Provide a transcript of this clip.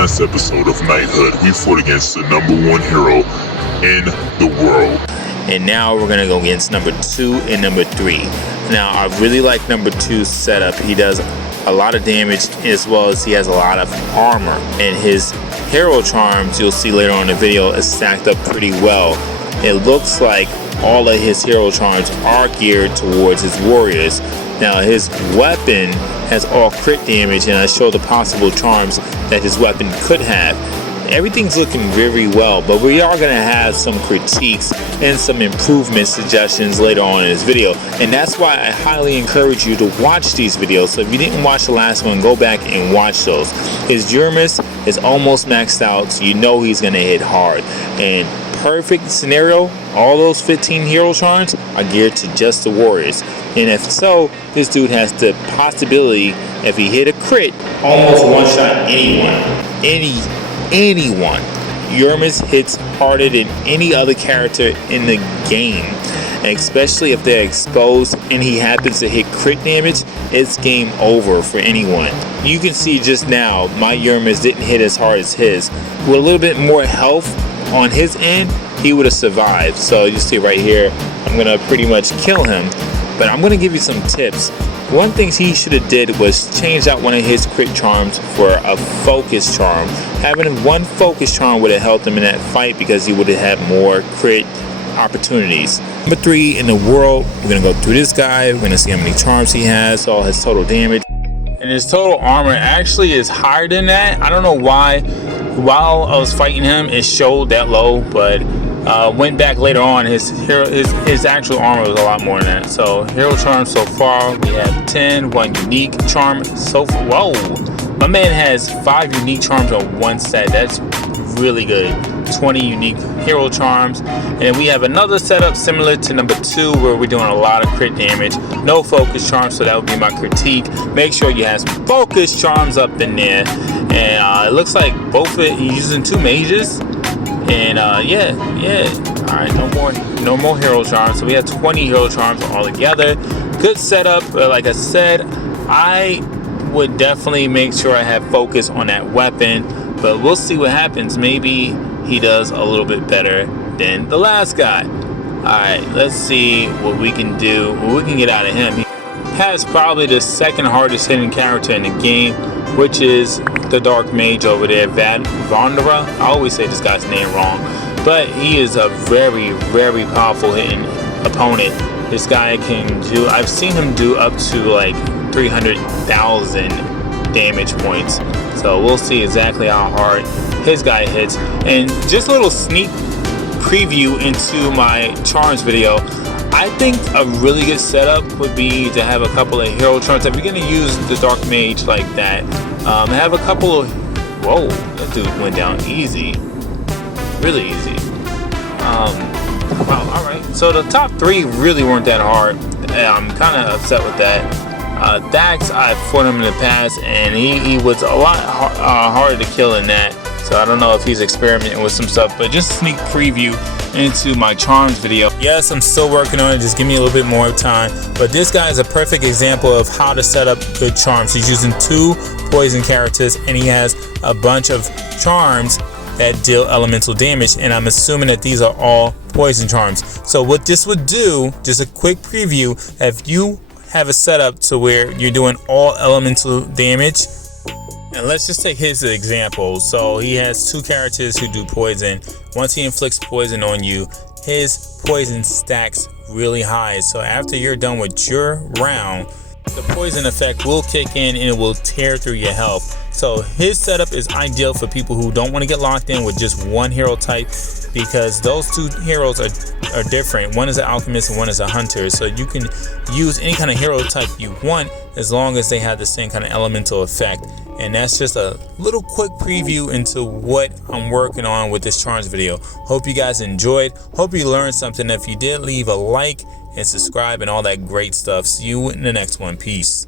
last episode of Knighthood, we fought against the #1 hero in the world. And now we're gonna go against number 2 and number 3. Now I really like number 2's setup. He does a lot of damage as well as he has a lot of armor. And his hero charms, you'll see later on in the video, is stacked up pretty well. It looks like all of his hero charms are geared towards his warriors. Now his weapon has all crit damage, and I show the possible charms that his weapon could have. Everything's looking very well, but we are going to have some critiques and some improvement suggestions later on in this video, and that's why I highly encourage you to watch these videos. So if you didn't watch the last one, go back and watch those. His Urmus is almost maxed out, so you know he's going to hit hard. And perfect scenario, all those 15 hero charms are geared to just the warriors. And if so, this dude has the possibility, if he hit a crit, almost one-shot anyone. Urmus hits harder than any other character in the game, and especially if they're exposed and he happens to hit crit damage, it's game over for anyone. You can see just now my Urmus didn't hit as hard as his. With a little bit more health on his end, he would have survived. So you see right here, I'm gonna pretty much kill him, but I'm gonna give you some tips. One thing he should have did was change out one of his crit charms for a focus charm. Having one focus charm would have helped him in that fight because he would have had more crit opportunities. Number 3 in the world, we're gonna go through this guy. We're gonna see how many charms he has, all his total damage. And his total armor actually is higher than that. I don't know why. While I was fighting him, it showed that low, but went back later on, his actual armor was a lot more than that. So hero charms so far, we have 10, 1 unique charm so far. Whoa, my man has 5 unique charms on 1 set. That's really good. 20 unique hero charms. And we have another setup similar to number 2 where we're doing a lot of crit damage. No focus charms, so that would be my critique. Make sure you have some focus charms up in there. And it looks like both of it, he's using 2 mages. And yeah, all right, no more hero charms. So we have 20 hero charms all together. Good setup. Like I said, I would definitely make sure I have focus on that weapon, but we'll see what happens. Maybe he does a little bit better than the last guy. All right, let's see what we can do, what we can get out of him. He has probably the second hardest hitting character in the game, which is the Dark Mage over there, Vandera. I always say this guy's name wrong, but he is a very, very powerful hitting opponent. This guy can do, I've seen him do up to like 300,000 damage points. So we'll see exactly how hard his guy hits. And just a little sneak preview into my charms video. I think a really good setup would be to have a couple of hero charms. If you're gonna use the Dark Mage like that, have a couple of, whoa, that dude went down easy, really easy. Wow, all right. So the top 3 really weren't that hard. I'm kind of upset with that. Dax, I've fought him in the past, and he was a lot harder to kill than that. So I don't know if he's experimenting with some stuff, but just a sneak preview into my charms video. Yes, I'm still working on it. Just give me a little bit more time. But this guy is a perfect example of how to set up good charms. He's using 2 poison characters, and he has a bunch of charms that deal elemental damage, and I'm assuming that these are all poison charms. So what this would do, just a quick preview, if you have a setup to where you're doing all elemental damage, and let's just take his example. So he has 2 characters who do poison. Once he inflicts poison on you, his poison stacks really high. So after you're done with your round, the poison effect will kick in and it will tear through your health. So his setup is ideal for people who don't want to get locked in with just one hero type, because those 2 heroes are different. One is an alchemist and one is a hunter. So you can use any kind of hero type you want as long as they have the same kind of elemental effect. And that's just a little quick preview into what I'm working on with this charms video. Hope you guys enjoyed. Hope you learned something. If you did, leave a like and subscribe and all that great stuff. See you in the next one. Peace.